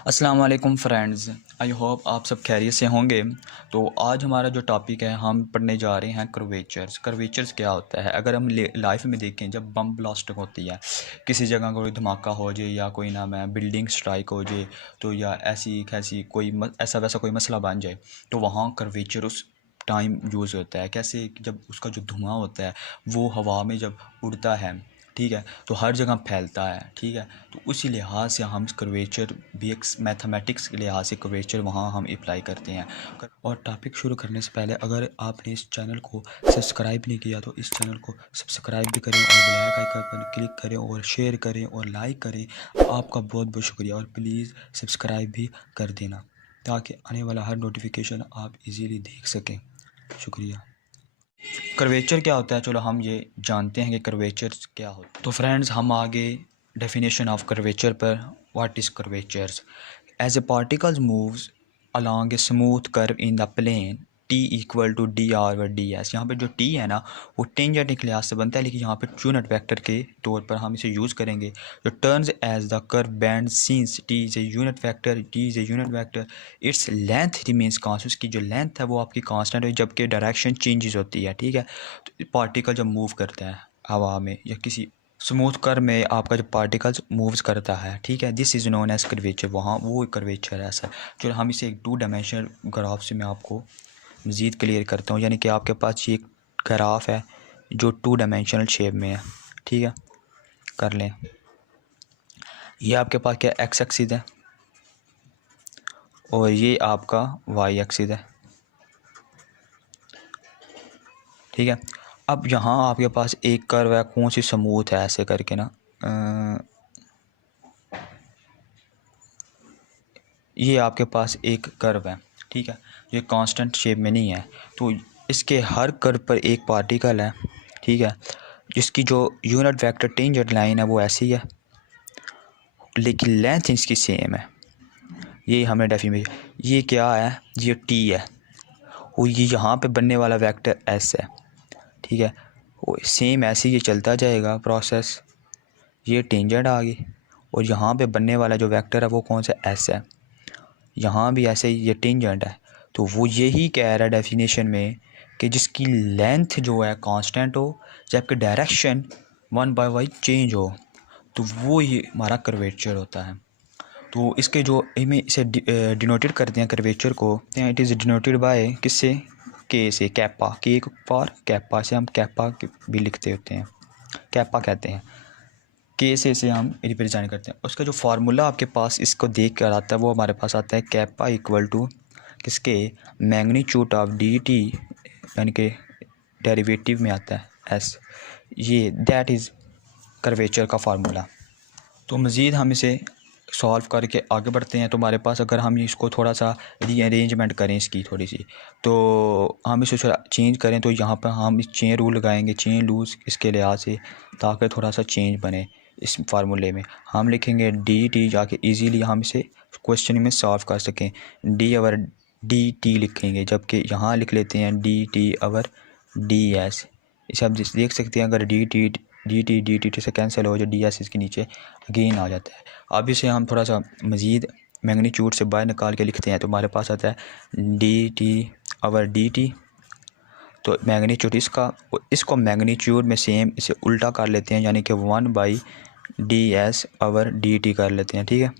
अस्सलाम वालेकुम friends, I hope आप सब खैरियत से होंगे। तो आज हमारा जो टॉपिक है हम पढ़ने जा रहे हैं कर्वेचर्स। कर्वेचर्स क्या होता है? अगर हम लाइफ में देखें, जब बम ब्लास्ट होती है, किसी जगह कोई धमाका हो जाए या कोई नाम है बिल्डिंग स्ट्राइक हो जाए, तो या ऐसी कैसी कोई ऐसा वैसा कोई मसला बन जाए, तो वहाँ कर्वेचर उस टाइम यूज़ होता है। कैसे? जब उसका जो धुआं होता है वो हवा में जब उड़ता है, ठीक है, तो हर जगह फैलता है, ठीक है। तो उसी लिहाज से हम कर्वेचर भी एक मैथमेटिक्स के लिहाज से कर्वेचर वहाँ हम अप्लाई करते हैं। और टॉपिक शुरू करने से पहले अगर आपने इस चैनल को सब्सक्राइब नहीं किया तो इस चैनल को सब्सक्राइब भी करें और बेल आइकन पर क्लिक करें और शेयर करें और लाइक करें। आपका बहुत बहुत शुक्रिया और प्लीज़ सब्सक्राइब भी कर देना ताकि आने वाला हर नोटिफिकेशन आप इजीली देख सकें। शुक्रिया। कर्वेचर क्या होता है? चलो हम ये जानते हैं कि कर्वेचर क्या होता है। तो फ्रेंड्स, हम आगे डेफिनेशन ऑफ कर्वेचर पर। What is curvatures? As a particles moves along a smooth curve in the plane T equal to D R व डी एस। यहाँ पे जो टी है ना वो टेंजेंट के लिहाज से बनता है, लेकिन यहाँ पे यूनिट वेक्टर के तौर पर हम इसे यूज़ करेंगे। जो turns as the curve bend since T is a unit vector, T is a unit vector, its length remains constant. उसकी जो लेंथ है वो आपकी कांस्टेंट है, जबकि डायरेक्शन चेंजेस होती है, ठीक है। तो पार्टिकल जब मूव करता है हवा में या किसी स्मूथ कर्व में, आपका जो पार्टिकल्स मूव्स करता है, ठीक है, this is known as curvature. वहाँ वो कर्वेचर है ऐसा। चलो हम इसे एक 2 डायमेंशनल ग्राफ से मैं आपको मज़ीद क्लियर करता हूँ। यानी कि आपके पास ये एक ग्राफ है जो 2 डायमेंशनल शेप में है, ठीक है। कर लें, ये आपके पास क्या एक्स एक्सिस है और ये आपका वाई एक्सिस है, ठीक है। अब यहाँ आपके पास एक कर्व है, कौन सी स्मूथ है ऐसे करके ना, ये आपके पास एक कर्व है, ठीक है, ये कांस्टेंट शेप में नहीं है। तो इसके हर कर्व पर एक पार्टिकल है, ठीक है, जिसकी जो यूनिट वेक्टर टेंजेंट लाइन है वो ऐसी है, लेकिन लेंथ इसकी सेम है। ये हमें डेफिनेशन, ये क्या है, ये टी है और ये यहाँ पे बनने वाला वेक्टर एस है, ठीक है। वो सेम ऐसे ही ये चलता जाएगा प्रोसेस। ये टेंजेंट आ गई और यहाँ पे बनने वाला जो वेक्टर है वो कौन सा एस है। यहाँ भी ऐसे ही ये टेंजेंट है। तो वो यही कह रहा है डेफिनेशन में कि जिसकी लेंथ जो है कांस्टेंट हो, जबकि डायरेक्शन 1/y चेंज हो, तो वो ये हमारा कर्वेचर होता है। तो इसके जो हमें इसे डिनोटेड करते हैं कर्वेचर को, इट इज़ डिनोटेड बाय किससे, के से, कैपा, के फॉर कैपा से हम कैपा भी लिखते होते हैं, कैपा कहते हैं, के से इसे हम रिप्रेजेंट करते हैं। उसका जो फार्मूला आपके पास इसको देख कर आता है वो हमारे पास आता है कैपा इक्वल टू किसके, मैग्नीट्यूड ऑफ डी टी, यानी कि डेरिवेटिव में आता है एस। ये दैट इज़ कर्वेचर का फार्मूला। तो मज़ीद हम इसे सॉल्व करके आगे बढ़ते हैं। तो हमारे पास अगर हम इसको थोड़ा सा रीअरेंजमेंट करें इसकी थोड़ी सी, तो हम इसे थोड़ा चेंज करें, तो यहाँ पर हम इस चेन रूल लगाएंगे, चेन लूज इसके लिहाज से, ताकि थोड़ा सा चेंज बने इस फार्मूले में। हम लिखेंगे डी टी, जाके इजीली हम इसे क्वेश्चन में सॉल्व कर सकें। डी ओवर डी टी लिखेंगे, जबकि यहाँ लिख लेते हैं D T over D S. इसे आप देख सकते हैं, अगर डी टी से कैंसिल हो, जो डी एस इसके नीचे अगेन आ जाता है। अब इसे हम थोड़ा सा मज़ीद मैग्नीट्यूड से बाहर निकाल के लिखते हैं, तो हमारे पास आता है D T over D T. तो मैग्नीट्यूड इसको मैग्नीट्यूड में सेम इसे उल्टा कर लेते हैं, यानी कि 1/ds ओवर डी टी कर लेते हैं, ठीक है।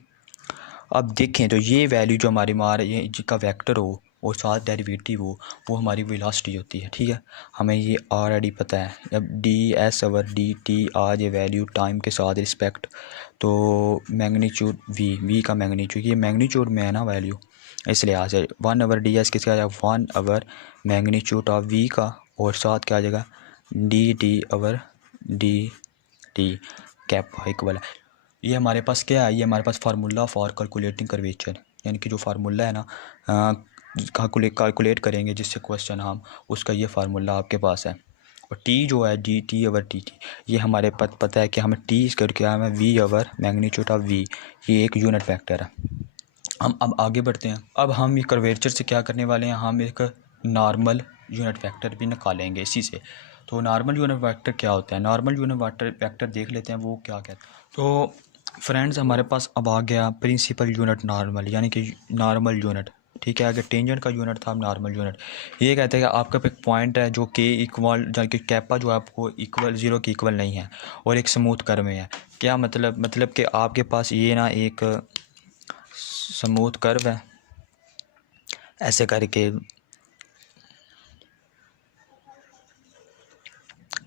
अब देखें तो ये वैल्यू जो हमारी मार ये जिसका वेक्टर हो और साथ डेरिवेटिव हो, वो हमारी वेलोसिटी होती है, ठीक है। हमें ये ऑलरेडी पता है, जब D S over D T आ जाए वैल्यू टाइम के साथ रिस्पेक्ट, तो मैग्नीट्यूड वी का मैग्नीट्यूड, ये मैग्नीट्यूड में है ना वैल्यू, इस लिहाज से 1/ds किसका आ जाएगा, 1 मैग्नीट्यूड ऑफ वी का, और साथ क्या आ जाएगा D T over D T cap equal. ये हमारे पास क्या है, ये हमारे पास फार्मूला फॉर कैलकुलेटिंग कर्वेचर, यानी कि जो फार्मूला है ना कैलकुलेट करेंगे जिससे क्वेश्चन हम, उसका ये फार्मूला आपके पास है। और टी जो है D T over D T, ये हमारे पता है कि हमें टी स्क्वायर क्या है, V over magnitude of V, ये एक यूनिट वेक्टर है। हम अब आगे बढ़ते हैं। अब हम ये कर्वेचर से क्या करने वाले हैं, हम एक नॉर्मल यूनिट वेक्टर भी निकालेंगे इसी से। तो नॉर्मल यूनिट वेक्टर क्या होता है, नॉर्मल यूनिट वेक्टर देख लेते हैं वो क्या कहते हैं। तो फ्रेंड्स हमारे पास अब आ गया प्रिंसिपल यूनिट नॉर्मल, यानी कि नॉर्मल यूनिट। ठीक है, अगर टेंजेंट का यूनिट था, अब नॉर्मल यूनिट। ये कहते हैं कि आपका एक पॉइंट है जो के इक्वल, यानी कि कैपा जो आपको इक्वल 0 के इक्वल नहीं है और एक स्मूथ कर्व में है। क्या मतलब कि आपके पास ये ना एक स्मूथ कर्व है ऐसे करके,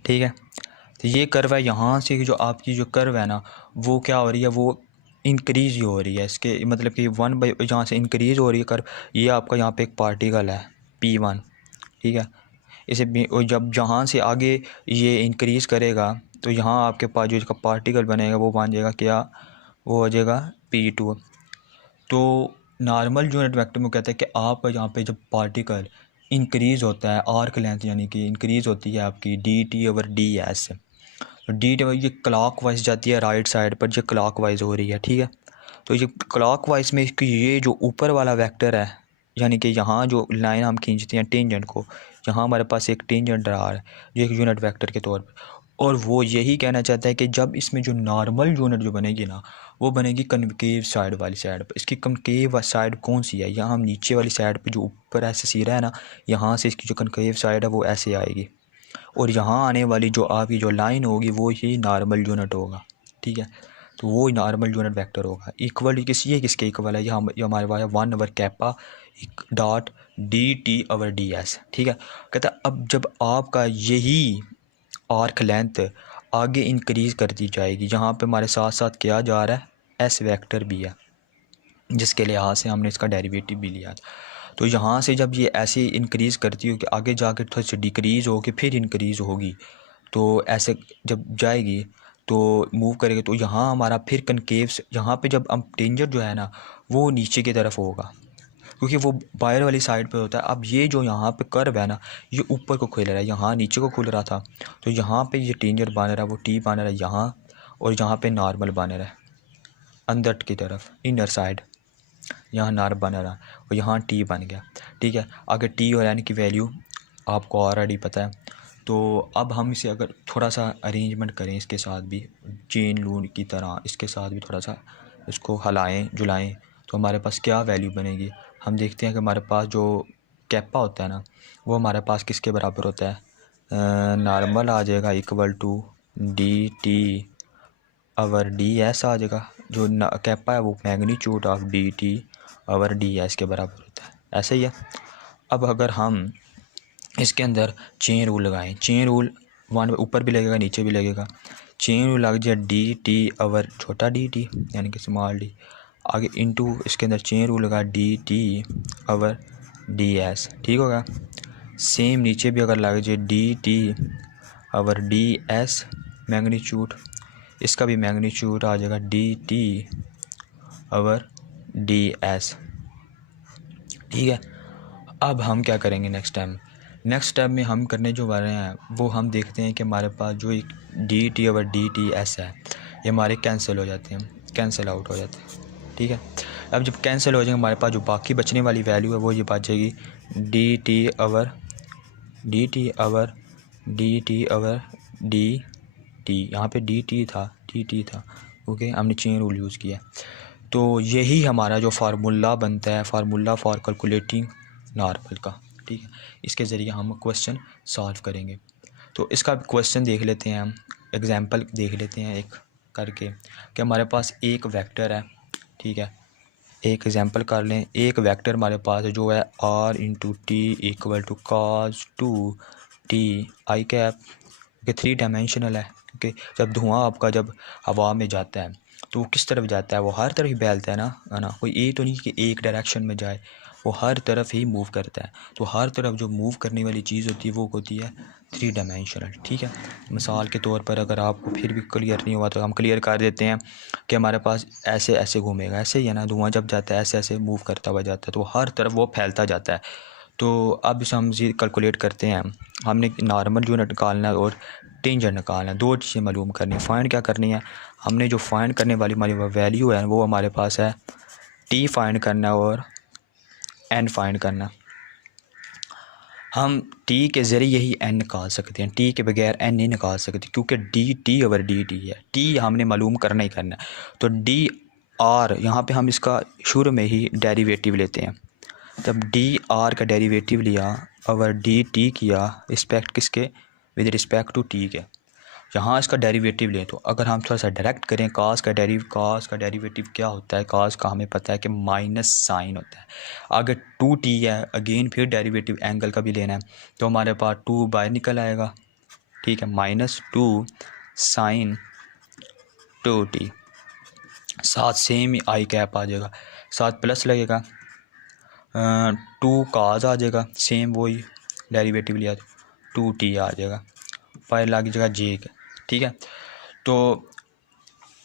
ठीक है। तो ये कर्व है, यहाँ से जो आपकी जो कर्व है ना वो क्या हो रही है, वो इंक्रीज़ ही हो रही है। इसके मतलब कि 1/, जहाँ से इंक्रीज़ हो रही है कर्व, ये आपका यहाँ पे एक पार्टिकल है P1, ठीक है। इसे और जब जहाँ से आगे ये इंक्रीज़ करेगा तो यहाँ आपके पास जो इसका पार्टिकल बनेगा वो बन जाएगा क्या, वो हो जाएगा P2। तो नॉर्मल यूनिट वेक्टर में कहते हैं कि आपका यहाँ पे जब पार्टिकल इंक्रीज़ होता है, आर्क लेंथ यानी कि इंक्रीज़ होती है आपकी dt/ds, तो डी ये क्लॉक वाइज जाती है राइट साइड पर, ये क्लॉक वाइज हो रही है, ठीक है। तो ये क्लॉक वाइज में इसकी ये जो ऊपर वाला वेक्टर है, यानी कि यहाँ जो लाइन हम खींचते हैं टेंजेंट को, यहाँ हमारे पास एक टेंजेंट रहा है जो एक यूनिट वेक्टर के तौर पर, और वो यही कहना चाहता है कि जब इसमें जो नॉर्मल यूनिट जो बनेगी ना वो बनेगी कनकेव साइड वाली साइड पर। इसकी कनकेव साइड कौन सी है, यहाँ हम नीचे वाली साइड पर जो ऊपर ऐसे सीधा है ना, यहाँ से इसकी जो कनकेव साइड है वो ऐसे आएगी, और यहाँ आने वाली जो आपकी जो लाइन होगी वो ही नॉर्मल यूनिट होगा, ठीक है। तो वो नॉर्मल यूनिट वेक्टर होगा। इक्वल ये किसके इक्वल है, ये हमारे पास है 1/कैपा डॉट dt/ds, ठीक है। कहता है अब जब आपका यही आर्क लेंथ आगे इंक्रीज़ करती जाएगी, जहाँ पे हमारे साथ साथ किया जा रहा है एस वेक्टर भी है, जिसके लिहाज से हमने इसका डेरिवेटिव भी लिया था। तो यहाँ से जब ये ऐसे इंक्रीज़ करती हो कि आगे जाके थोड़ी सी डिक्रीज़ होगी फिर इंक्रीज़ होगी, तो ऐसे जब जाएगी तो मूव करेगी, तो यहाँ हमारा फिर कनकेव्स, यहाँ पे जब हम टेंजेंट जो है ना वो नीचे की तरफ होगा क्योंकि वो बाहर वाली साइड पे होता है। अब ये जो यहाँ पे कर्व है ना ये ऊपर को खुल रहा है, यहाँ नीचे को खुल रहा था, तो यहाँ पे ये टेंजेंट बन रहा है, वो टी बन रहा है यहाँ, और यहाँ पे नॉर्मल बन रहा है अंदर की तरफ इनर साइड, यहाँ नार बन रहा और यहाँ टी बन गया, ठीक है। अगर टी और एन की वैल्यू आपको ऑलरेडी पता है, तो अब हम इसे अगर थोड़ा सा अरेंजमेंट करें इसके साथ भी चेन लून की तरह, इसके साथ भी थोड़ा सा इसको हलाएं जुलाएं, तो हमारे पास क्या वैल्यू बनेगी। हम देखते हैं कि हमारे पास जो कैपा होता है ना वो हमारे पास किसके बराबर होता है, नॉर्मल आ जाएगा इक्वल टू dt/ds आ जाएगा। जो कैपा है वो मैग्नीट्यूड ऑफ dt/ds के बराबर होता है, ऐसे ही है। अब अगर हम इसके अंदर चेन रूल लगाएं, चेन रूल 1 ऊपर भी लगेगा नीचे भी लगेगा, चेन रूल लग जाए छोटा dt यानी कि स्मॉल डी, आगे इनटू इसके अंदर चेन रूल लगा dt/ds, ठीक होगा। सेम नीचे भी अगर लग जाए dt/ds मैग्नीट्यूड, इसका भी मैग्नीट्यूड आ जाएगा dt/ds, ठीक है। अब हम क्या करेंगे नेक्स्ट टाइम में हम करने जो वाले हैं वो हम देखते हैं कि हमारे पास जो एक dt/ds है ये हमारे कैंसिल हो जाते हैं, कैंसिल आउट हो जाते हैं, ठीक है। अब जब कैंसिल हो जाएंगे हमारे पास जो बाकी बचने वाली वैल्यू है वो ये बच जाएगी dt/dt, यहाँ पे dt था, ओके, हमने चेन रूल यूज़ किया। तो यही हमारा जो फार्मूला बनता है, फार्मूला फॉर कैलकुलेटिंग नॉर्मल का, ठीक है। इसके ज़रिए हम क्वेश्चन सॉल्व करेंगे। तो इसका क्वेश्चन देख लेते हैं, हम एग्जांपल देख लेते हैं एक करके कि हमारे पास एक वेक्टर है, ठीक है। एक एग्जांपल कर लें, एक वेक्टर हमारे पास जो है r × t = cos 2t i cap, कि 3 डायमेंशनल है, क्योंकि जब धुआं आपका जब हवा में जाता है तो वो किस तरफ जाता है, वो हर तरफ ही फैलता है ना, कोई ये तो नहीं कि एक डायरेक्शन में जाए, वो हर तरफ ही मूव करता है। तो हर तरफ जो मूव करने वाली चीज़ होती है वो होती है 3 डायमेंशनल, ठीक है। मिसाल के तौर पर अगर आपको फिर भी क्लियर नहीं हुआ तो हम क्लियर कर देते हैं कि हमारे पास ऐसे ऐसे घूमेगा, ऐसे ही है ना, धुआं जब जाता है ऐसे ऐसे मूव करता हुआ जाता है, तो हर तरफ वो फैलता जाता है। तो अब इसे हम कैलकुलेट करते हैं, हमने नॉर्मल यूनिट निकालना है और टेंजेंट निकालना है, 2 चीज़ें मालूम करनी है। फाइंड क्या करनी है, हमने जो फाइंड करने वाली हमारी वैल्यू है वो हमारे पास है टी फाइंड करना है और एन फाइंड करना। हम टी के ज़रिए ही एन निकाल सकते हैं, टी के बगैर एन नहीं निकाल सकते, क्योंकि D T over D T है, टी हमने मालूम करना ही करना है। तो डी आर यहाँ पे हम इसका शुरू में ही डेरिवेटिव लेते हैं। जब डी आर का डेरिवेटिव लिया ओवर डी टी किया रिस्पेक्ट किसके, विद रिस्पेक्ट टू टी के, यहाँ इसका डेरिवेटिव लें तो अगर हम थोड़ा सा डायरेक्ट करें, कास का डेरिवेटिव क्या होता है, कास का हमें पता है कि माइनस साइन होता है। अगर टू टी है अगेन फिर डेरिवेटिव एंगल का भी लेना है तो हमारे पास टू बाहर निकल आएगा, ठीक है, minus two sign two T, साथ सेम ही आई कैप आ जाएगा, साथ प्लस लगेगा, टू काज आ जाएगा, सेम वही डेरिवेटिव लिया तो टू टी आ जाएगा, फाइल लग जाएगा जे का, ठीक है। तो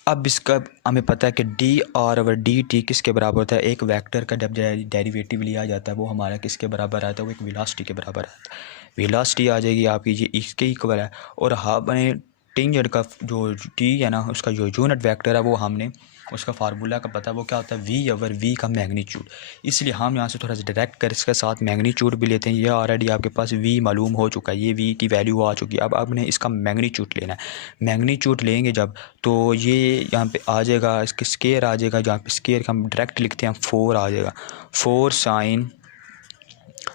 अब इसका हमें पता है कि D R over D T किसके बराबर होता है, एक वेक्टर का जब डेरिवेटिव लिया जाता है वो हमारा किसके बराबर आता है, वो एक वेलोसिटी के बराबर आता है। वेलोसिटी आ जाएगी आपकी ये इसके इक्वल है, और हमने टेंजेंट का जो टी है ना उसका जो यूनिट वेक्टर है वो हमने उसका फार्मूला का पता है, वो क्या होता है वी ओवर वी का मैग्नीट्यूड। इसलिए हम यहाँ से थोड़ा सा डायरेक्ट कर इसके साथ मैग्नीट्यूड भी लेते हैं। ये ऑलरेडी आपके पास वी मालूम हो चुका है, ये वी की वैल्यू आ चुकी है। अब आपने इसका मैग्नीट्यूड लेना है, मैग्नीट्यूड लेंगे जब तो ये यहाँ पे आ जाएगा, इसके स्केयर आ जाएगा, जहाँ पे स्केयर का हम डायरेक्ट लिखते हैं 4 आ जाएगा, 4 sine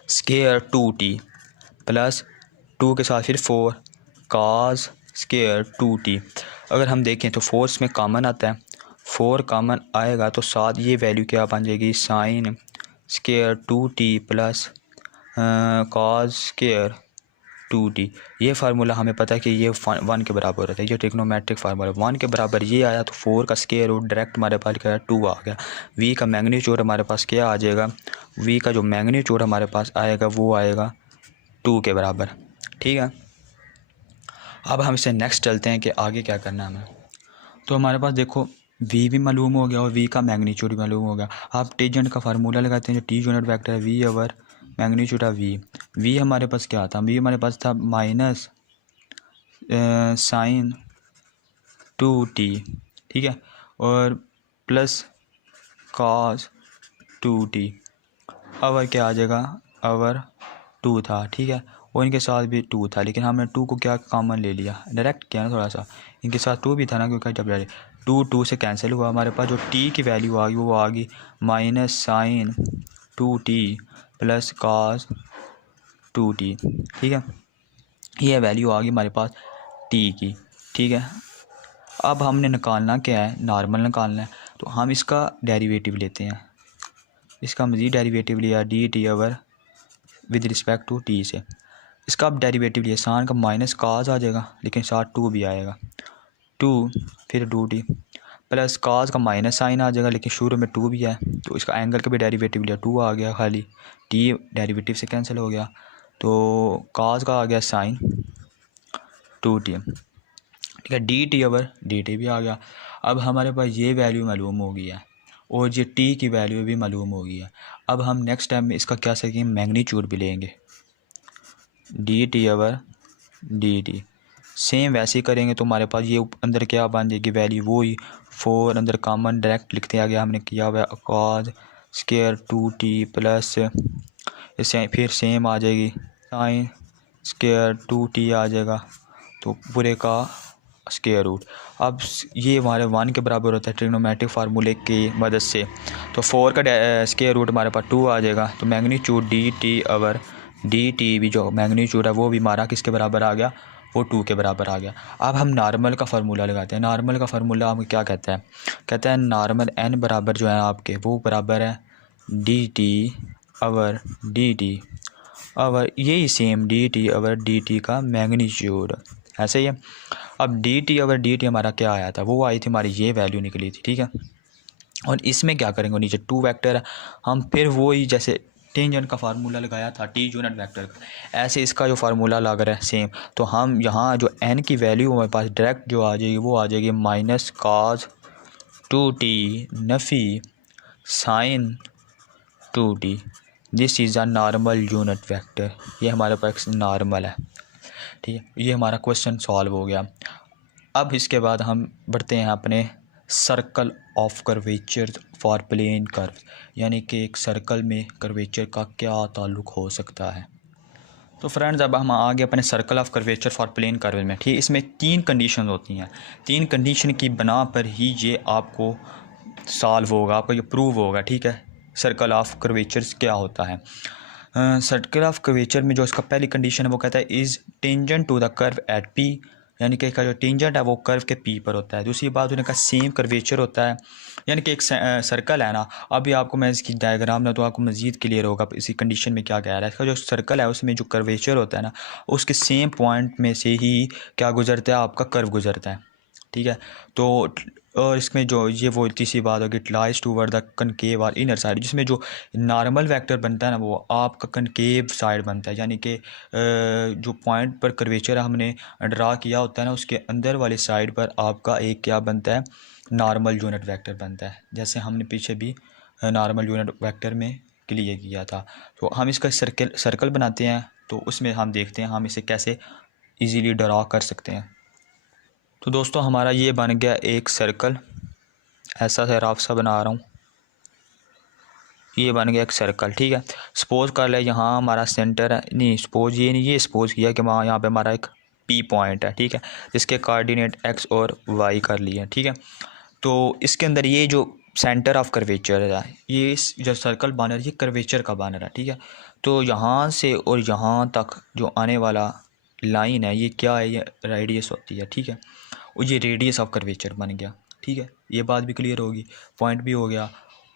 square two T plus two के साथ फिर 4 काज स्केयर टू टी। अगर हम देखें तो 4 में कॉमन आता है, 4 कॉमन आएगा तो साथ ये वैल्यू क्या बन जाएगी, sine square two T plus cos square two T. ये फार्मूला हमें पता है कि ये 1 के बराबर होता है, ये ट्रिग्नोमेट्रिक फार्मूला 1 के बराबर ये आया तो 4 का स्केयर रूट डायरेक्ट हमारे पास क्या है 2 आ गया। वी का मैग्नीट्यूड हमारे पास क्या आ जाएगा, वी का जो मैग्नीट्यूड हमारे पास आएगा वो आएगा 2 के बराबर, ठीक है। अब हम इसे नेक्स्ट चलते हैं कि आगे क्या करना है हमें। तो हमारे पास देखो वी भी मालूम हो गया और वी का मैग्नीट्यूड भी मालूम हो गया। आप टेंजेंट का फार्मूला लगाते हैं जो टी यूनिट वेक्टर है V over magnitude of V. V हमारे पास क्या था, वी हमारे पास था माइनस साइन टू टी, ठीक है, और plus cos two T. Over क्या आ जाएगा, ओवर 2 था, ठीक है, और इनके साथ भी 2 था, लेकिन हमने 2 को क्या कॉमन ले लिया, डायरेक्ट किया ना थोड़ा सा, इनके साथ 2 भी था ना, क्योंकि जब डायरेक्ट 2 से कैंसिल हुआ, हमारे पास जो टी की वैल्यू आ गई वो आ गई minus sine two T plus cos two T, ठीक है, ये वैल्यू आ गई हमारे पास टी की, ठीक है। अब हमने निकालना क्या है, नॉर्मल निकालना है, तो हम इसका डेरिवेटिव लेते हैं, इसका मज़ीद डेरिवेटिव लिया D T over with respect to T से। इसका अब डेरिवेटिव लिया, साइन का माइनस काज आ जाएगा लेकिन साथ 2 भी आएगा, 2 फिर 2t प्लस काज का माइनस साइन आ जाएगा लेकिन शुरू में 2 भी है, तो इसका एंगल का भी डेरिवेटिव लिया 2 आ गया, खाली टी डेरिवेटिव से कैंसिल हो गया, तो काज का आ गया साइन 2t, ठीक है, D T over D T भी आ गया। अब हमारे पास ये वैल्यू मालूम हो गई है और ये टी की वैल्यू भी मालूम हो गई है। अब हम नेक्स्ट टाइम में इसका क्या सकेंगे, मैग्नीट्यूड भी लेंगे, D T over D T same वैसे ही करेंगे तो हमारे पास ये अंदर क्या बन जाएगी वैल्यू, वो ही 4 अंदर कॉमन डायरेक्ट लिखते आ गया हमने किया हुआ है, cos square two T plus इसे फिर सेम आ जाएगी साइन स्केयर टू टी आ जाएगा, तो पूरे का स्केयर रूट। अब ये हमारे 1 के बराबर होता है ट्रिग्नोमेट्रिक फार्मूले की मदद से, तो 4 का स्केयर रूट हमारे पास 2 आ जाएगा, तो magnitude D T over D T भी जो मैग्नीट्यूड है वो भी हमारा किसके बराबर आ गया, वो 2 के बराबर आ गया। अब हम नॉर्मल का फार्मूला लगाते हैं, नॉर्मल का फार्मूला हमें क्या कहता है, कहता है नॉर्मल एन बराबर जो है आपके वो बराबर है D T over D T over यही same D T over D T का मैग्नीट्यूड, ऐसे ही है। अब D T over D T हमारा क्या आया था, वो आई थी हमारी ये वैल्यू निकली थी, ठीक है। और इसमें क्या करेंगे, नीचे 2 वेक्टर है, हम फिर वही जैसे टेंजेंट का फार्मूला लगाया था टी यूनिट वेक्टर का, ऐसे इसका जो फार्मूला लग रहा है सेम, तो हम यहाँ जो एन की वैल्यू हमारे पास डायरेक्ट जो आ जाएगी वो आ जाएगी माइनस काज टू टी नफ़ी sine two T, this is a normal unit vector, ये हमारे पास नॉर्मल है, ठीक है। ये हमारा क्वेश्चन सॉल्व हो गया। अब इसके बाद हम बढ़ते हैं अपने circle of curvature for plane curve, यानी कि एक सर्कल में कर्वेचर का क्या ताल्लुक़ हो सकता है। तो फ्रेंड्स अब हम आगे अपने circle of curvature for plane curve में, ठीक। इसमें 3 कंडीशन होती हैं, 3 कंडीशन की बना पर ही ये आपको सॉल्व होगा, आपको ये प्रूव होगा, ठीक है। सर्कल ऑफ कर्वेचर्स क्या होता है। सर्कल ऑफ कर्वेचर में जो इसका पहली कंडीशन है वो कहता है is tangent to the curve at P, यानी कि इसका जो टेंजेंट है वो कर्व के पी पर होता है। दूसरी बात उन्होंने कहा सेम कर्वेचर होता है, यानी कि एक सर्कल है ना, अभी आपको मैं इसकी डायग्राम ना तो आपको मज़ीद क्लियर होगा इसी कंडीशन में क्या कह रहा है। इसका जो सर्कल है उसमें जो कर्वेचर होता है ना, उसके सेम पॉइंट में से ही क्या गुजरता है, आपका कर्व गुजरता है, ठीक है। तो और इसमें जो ये वो तीसरी बात होगी लाइज टूवर्ड द कनकेव और इनर साइड, जिसमें जो नॉर्मल वेक्टर बनता है ना वो आपका कनकेव साइड बनता है, यानी कि जो पॉइंट पर कर्वेचर हमने ड्रा किया होता है ना उसके अंदर वाली साइड पर आपका एक क्या बनता है, नॉर्मल यूनिट वेक्टर बनता है, जैसे हमने पीछे भी नॉर्मल यूनिट वेक्टर में क्लियर किया था। तो हम इसका सर्कल बनाते हैं, तो उसमें हम देखते हैं हम इसे कैसे ईज़िली ड्रा कर सकते हैं। तो दोस्तों हमारा ये बन गया एक सर्कल, ऐसा सा रफ सा बना रहा हूँ, ये बन गया एक सर्कल, ठीक है। सपोज़ कर ले यहाँ हमारा सेंटर है, नहीं सपोज़ ये नहीं, ये सपोज़ किया कि वहाँ यहाँ पे हमारा एक पी पॉइंट है, ठीक है, जिसके कोऑर्डिनेट एक्स और वाई कर लिए, ठीक है। तो इसके अंदर ये जो सेंटर ऑफ कर्वेचर है, ये जो सर्कल बन रहा है ये कर्वेचर का बन रहा है, ठीक है। तो यहाँ से और यहाँ तक जो आने वाला लाइन है ये क्या है, ये रेडियस होती है, ठीक है। और ये रेडियस ऑफ कर्वेचर बन गया, ठीक है। ये बात भी क्लियर होगी, पॉइंट भी हो गया।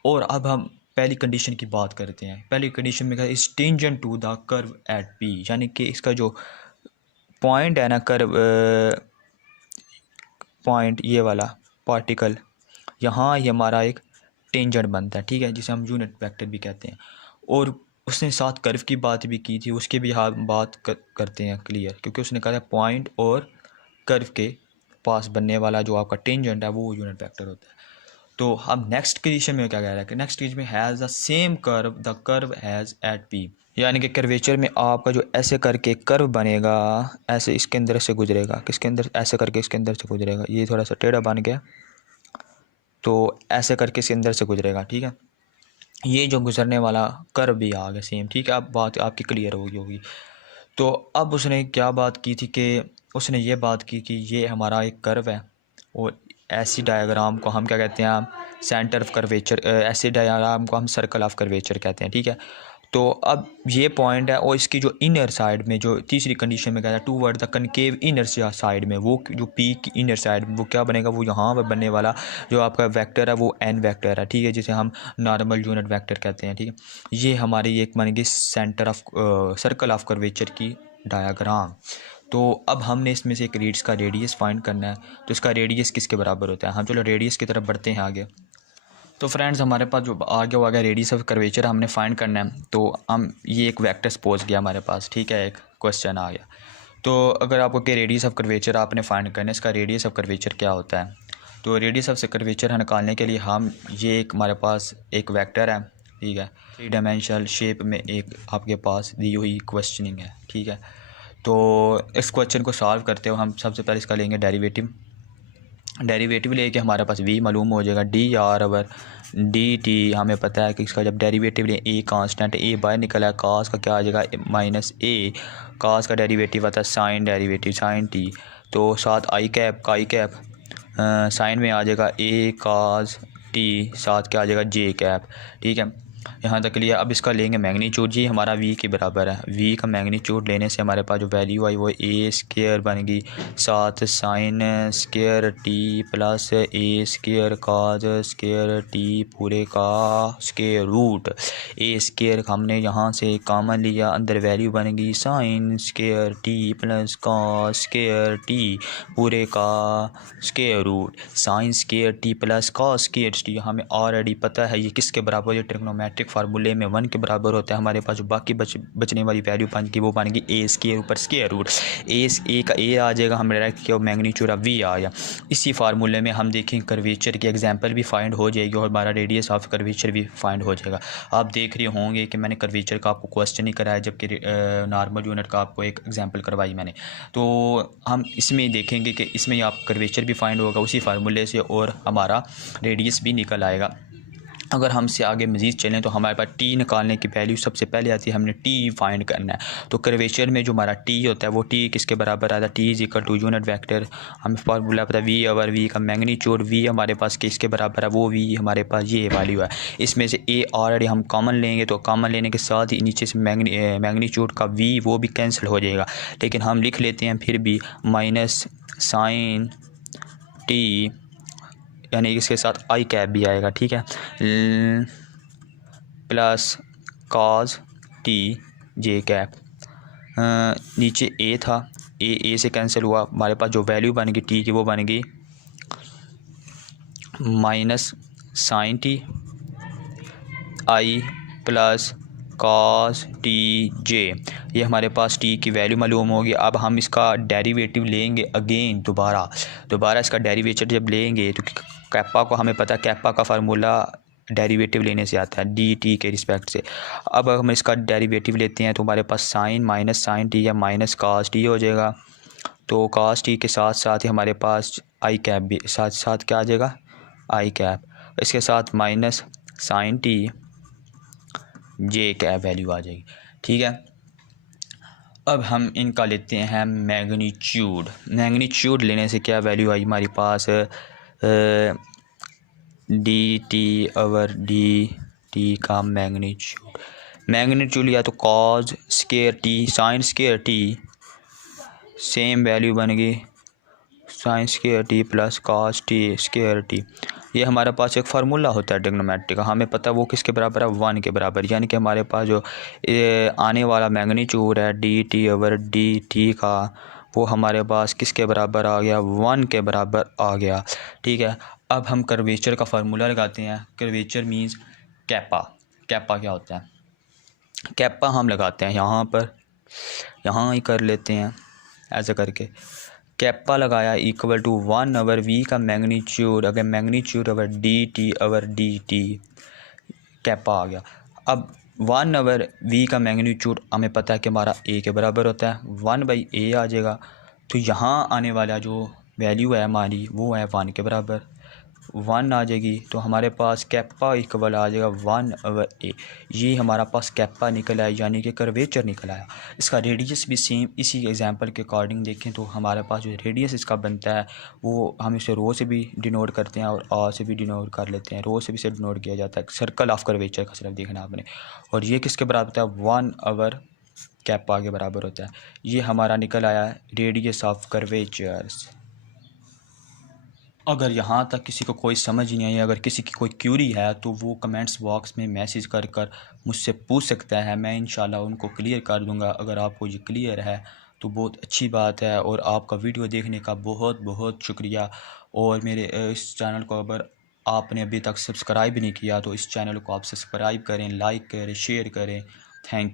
और अब हम पहली कंडीशन की बात करते हैं। पहली कंडीशन में कहा is tangent to the curve at P, यानी कि इसका जो पॉइंट है ना, कर्व पॉइंट ये वाला पार्टिकल, यहाँ ये हमारा एक टेंजेंट बनता है, ठीक है, जिसे हम यूनिट वेक्टर भी कहते हैं। और उसने साथ कर्व की बात भी की थी, उसके भी हम बात करते हैं क्लियर, क्योंकि उसने कहा था पॉइंट और कर्व के पास बनने वाला जो आपका टेंजेंट है वो यूनिट वेक्टर होता है। तो अब नेक्स्ट कंडीशन में क्या कह रहा है कि नेक्स्ट कंडीशन में has the same curve the curve has at P, यानी कि कर्वेचर में आपका जो ऐसे करके कर्व बनेगा, ऐसे इसके अंदर से गुजरेगा, किसके अंदर, ऐसे करके इसके अंदर से गुजरेगा, ये थोड़ा सा टेढ़ा बन गया, तो ऐसे करके इसके अंदर से गुजरेगा, ठीक है। ये जो गुजरने वाला कर्व भी आ गया सेम, ठीक है। अब बात आपकी क्लियर होगी। तो अब उसने क्या बात की थी कि उसने ये बात की कि ये हमारा एक कर्व है और ऐसी डायग्राम को हम क्या कहते हैं, सेंटर ऑफ कर्वेचर, ऐसे डायग्राम को हम सर्कल ऑफ कर्वेचर कहते हैं, ठीक है। तो अब ये पॉइंट है और इसकी जो इनर साइड में जो तीसरी कंडीशन में कहता है toward the concave inner side में, वो जो पी की इनर साइड में वो क्या बनेगा, वो यहाँ पर बनने वाला जो आपका वेक्टर है वो एन वेक्टर है, ठीक है, जिसे हम नॉर्मल यूनिट वेक्टर कहते हैं, ठीक है। ये हमारी एक बनेगी centre of circle of curvature की डायग्राम। तो अब हमने इसमें से एक रीड्स का रेडियस फाइंड करना है, तो इसका रेडियस किसके बराबर होता है। हम चलो रेडियस की तरफ बढ़ते हैं आगे। तो फ्रेंड्स हमारे पास जो आगे हो गया रेडियस ऑफ कर्वेचर हमने फाइंड करना है, तो हम ये एक वेक्टर सपोज किया हमारे पास, ठीक है, एक क्वेश्चन आ गया। तो अगर आपको कि रेडियस ऑफ कर्वेचर आपने फाइंड करना है, इसका रेडियस ऑफ कर्वेचर क्या होता है, तो रेडियस ऑफ कर्वेचर निकालने के लिए हम ये एक हमारे पास एक वेक्टर है, ठीक है, 3 डायमेंशनल शेप में एक आपके पास दी हुई क्वेश्चनिंग है, ठीक है। तो इस क्वेश्चन को सॉल्व करते हुए हम सबसे पहले इसका लेंगे डेरिवेटिव लेके हमारे पास v मालूम हो जाएगा, D R over D T हमें पता है कि इसका जब डेरिवेटिव लें ए कांस्टेंट, ए बाहर निकला है, कास का क्या आ जाएगा माइनस ए, कास का डेरिवेटिव आता है साइन डेरिवेटिव साइन टी, तो साथ आई कैप का आई कैप साइन में आ जाएगा ए कास टी, साथ क्या आ जाएगा जे कैप, ठीक है, यहाँ तक लिया। अब इसका लेंगे मैग्नीट्यूड, जी हमारा v के बराबर है, v का मैग्नीट्यूड लेने से हमारे पास जो वैल्यू आई वो ए स्क्वायर बनेगी, साथ साइन स्क्वायर टी प्लस ए स्क्वायर काज स्क्वायर टी पूरे का स्क्वायर रूट, ए स्क्वायर हमने यहाँ से कॉमन लिया, अंदर वैल्यू बनेगी sine square T plus cos square T पूरे का square root, sine square T plus cos square T हमें ऑलरेडी पता है ये किसके बराबर, ये ट्रिग्नोमेट्रिक फार्मूले में 1 के बराबर होता है। हमारे पास जो बाकी बचने वाली वैल्यू बनेगी वो बनेगी ए स्क्वायर ऊपर स्क्वायर रूट, ए का ए आ जाएगा, हमने डायरेक्ट किया मैग्नीट्यूड ऑफ वी आ गया। इसी फार्मूले में हम देखें कर्वेचर की एग्जांपल भी फाइंड हो जाएगी और हमारा रेडियस ऑफ कर्वेचर भी फाइंड हो जाएगा। आप देख रहे होंगे कि मैंने कर्वेचर का आपको क्वेश्चन ही कराया, जबकि नॉर्मल यूनिट का आपको एक एग्जाम्पल करवाई मैंने। तो हम इसमें देखेंगे कि इसमें आप कर्वेचर भी फाइंड होगा उसी फार्मूले से और हमारा रेडियस भी निकल आएगा। अगर हमसे आगे मज़ीद चलें तो हमारे पास टी निकालने की वैल्यू सबसे पहले आती है, हमने टी फाइंड करना है। तो कर्वेचर में जो हमारा टी होता है वो टी किसके बराबर आता है, T is equal to unit vector, हमें फार्मूला पता है वी ओवर वी का मैग्नीट्यूड, वी हमारे पास किसके बराबर है, वो वी हमारे पास ये वैल्यू है। इसमें से ए ऑलरेडी हम कॉमन लेंगे तो कॉमन लेने के साथ ही नीचे से मैग्नीट्यूड का वी वो भी कैंसिल हो जाएगा, लेकिन हम लिख लेते हैं फिर भी माइनस साइन टी, यानी इसके साथ आई कैप भी आएगा, ठीक है, प्लस कॉज टी जे कैप। नीचे ए था, ए से कैंसिल हुआ, हमारे पास जो वैल्यू बन गई टी की वो बन गई minus sine T I plus cos T J. ये हमारे पास टी की वैल्यू मालूम होगी। अब हम इसका डेरिवेटिव लेंगे अगेन, दोबारा इसका डेरिवेटिव जब लेंगे तो कैपा को हमें पता है, कैपा का फार्मूला डेरिवेटिव लेने से आता है डी टी के रिस्पेक्ट से। अब हम इसका डेरिवेटिव लेते हैं तो हमारे पास साइन माइनस साइन टी या माइनस कॉस टी हो जाएगा। तो कॉस टी के साथ साथ ही हमारे पास आई कैप भी साथ साथ क्या आ जाएगा, आई कैप, इसके साथ माइनस साइन टी जे कैप वैल्यू आ जाएगी, ठीक है। अब हम इनका लेते हैं मैग्नीट्यूड लेने से क्या वैल्यू आई हमारे पास, D T over D T का मैग्नीट्यूड लिया तो cos square T sine square T, same value बन गई sine square T plus cos T square T. ये हमारे पास एक फार्मूला होता है ट्रिग्नोमेट्री का, हमें पता है वो किसके बराबर है, 1 के बराबर, यानी कि हमारे पास जो आने वाला मैग्नीट्यूड है D T over D T का वो हमारे पास किसके बराबर आ गया, 1 के बराबर आ गया, ठीक है। अब हम कर्वेचर का फार्मूला लगाते हैं। कर्वेचर मींस कैपा क्या होता है, कैपा हम लगाते हैं यहाँ पर, यहाँ ही कर लेते हैं ऐसा करके, कैपा लगाया इक्वल टू 1 ओवर वी का मैग्नीट्यूड, अगर magnitude over D T over D T kappa आ गया। अब 1 ओवर वी का मैग्नीट्यूड हमें पता है कि हमारा ए के बराबर होता है, 1/a आ जाएगा। तो यहाँ आने वाला जो वैल्यू है हमारी वो है 1 के बराबर, 1 आ जाएगी। तो हमारे पास कैपा इक्वल आ जाएगा 1 ओवर ए, ये हमारा पास कैपा निकल आया, यानी कि कर्वेचर निकल आया। इसका रेडियस भी सेम इसी एग्जांपल के अकॉर्डिंग देखें तो हमारे पास जो रेडियस इसका बनता है वो हम इसे रो से भी डिनोट करते हैं और आर से भी डिनोट कर लेते हैं, रो से भी इसे डिनोट किया जाता है, सर्कल ऑफ कर्वेचर का सिर्फ देखना आपने। और ये किसके बराबर होता है, 1 ओवर कैपा के बराबर होता है। ये हमारा निकल आया रेडियस ऑफ कर्वेचर्स। अगर यहाँ तक किसी को कोई समझ नहीं आई, अगर किसी की कोई क्यूरी है तो वो कमेंट्स बॉक्स में मैसेज कर मुझसे पूछ सकता है, मैं इंशाल्लाह उनको क्लियर कर दूँगा। अगर आपको ये क्लियर है तो बहुत अच्छी बात है, और आपका वीडियो देखने का बहुत बहुत शुक्रिया। और मेरे इस चैनल को अगर आपने अभी तक सब्सक्राइब नहीं किया तो इस चैनल को आप सब्सक्राइब करें, लाइक करें, शेयर करें। Thank you.